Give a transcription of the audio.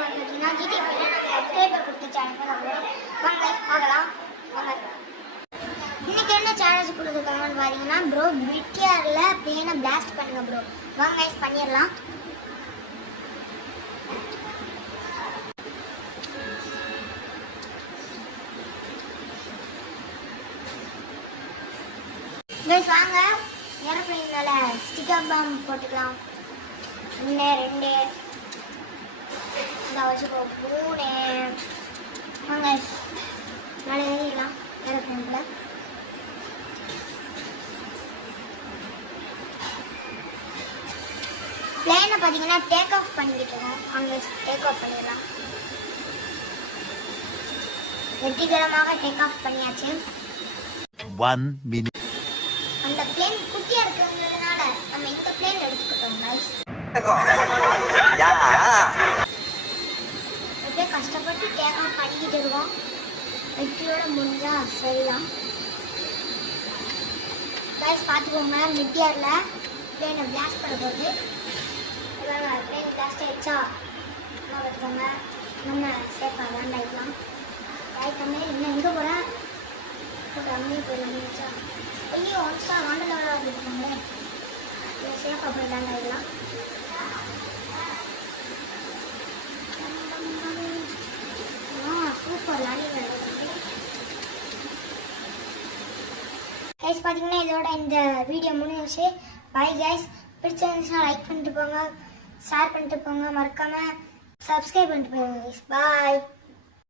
பார்த்தீங்கன்னா ஜிடிஎஃப்ல நாங்கள் சப்ஸ்கிரைபர் கொடுத்த சேனல் தான் ப்ரோ. வாங்க பார்க்கலாம். வாங்க இன்னைக்கு என்ன சேலஞ்ச் கொடுத்துருக்காங்கன்னு பார்த்தீங்கன்னா ப்ரோ பிடிஆரில் பிளேனை பிளாஸ்ட் பண்ணுங்க ப்ரோ. வாங்க கைஸ் பண்ணிடலாம். கைஸ் வாங்க ஏரோப்ளேன் மேலே ஸ்டிக்கர் பாம் போட்டுக்கலாம். 1 2 இந்த வச்சுக்கோ 3. வாங்க மேலே ஏறிடலாம் ஏரோப்ளேனில். பிளேனை பார்த்தீங்கன்னா டேக் ஆஃப் பண்ணிக்கிட்டு இருக்கோம். அங்கே டேக் ஆஃப் பண்ணிடலாம். வெற்றிகரமாக டேக் ஆஃப் பண்ணியாச்சு. 1 minute. அந்த பிளேன் குட்டியா இருக்கிறதுனால நம்ம இந்த பிளேன் எடுத்துக்கிட்டோம் கைஸ். அப்படியே கஷ்டப்பட்டு டேக் ஆஃப் பண்ணிக்கிட்டு இருக்கோம். வெற்றியோட முடிஞ்சா சரிதான் கைஸ். பார்த்துக்கோங்க மிட்டியாரில் பிளேனை பிளாஸ்ட் பண்ண போகுது. பிளேன் பிளாஸ்ட் ஆயிடுச்சா பார்த்துக்கோங்க. நம்ம சேஃபாக லேண்ட் ஆகிக்கலாம். ஆயிட்டோமே இன்னும் எங்கே போகிறேன் அங்கேயும் போயிடலாம்ச்சா. ஐயோ ஒன்ஸா வாண்டலாக வந்துருக்காங்க. சேஃபாக போய் லேண்ட் ஆகிடலாம். Super landing guys. பார்த்தீங்கன்னா இதோட இந்த வீடியோ முடிஞ்சிச்சு. Bye guys. பிடிச்சிருந்துச்சுன்னா லைக் பண்ணிட்டு போங்க, ஷேர் பண்ணிட்டு போங்க, மறக்காமல் சப்ஸ்கிரைப் பண்ணிட்டு போங்க கைஸ். பாய்.